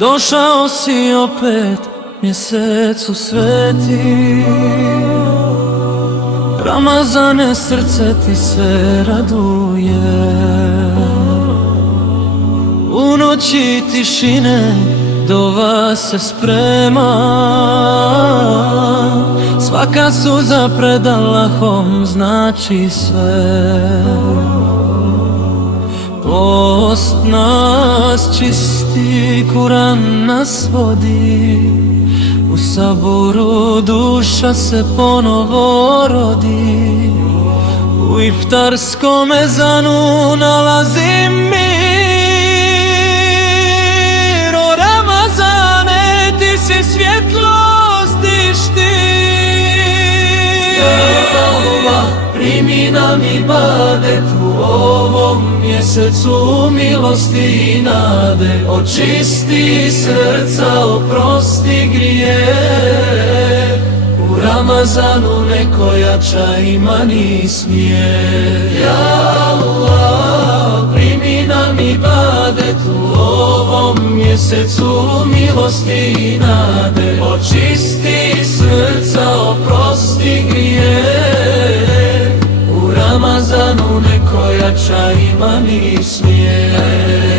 Došao si opet mjesecu sveti, Ramazane, srce ti se raduje. U noći tišine dova se sprema, svaka suza pred Allahom znači sve. Post nas čisti, Kuran nas vodi, u saboru duša se ponovo rodi. U iftarskom ezanu nalazim mir. O Ramazane, ti si svjetlost i štir. Ja Allah, primi nam ibadet u ovom mjesecu milosti i nade. Očisti srca, oprosti grijeh. U Ramazanu neko jača iman i smijeh. Ja Allah, primi nam ibadet u ovom mjesecu milosti i nade. Očisti srca, oprosti grijeh. U Ramazanu neko jača iman i smijeh.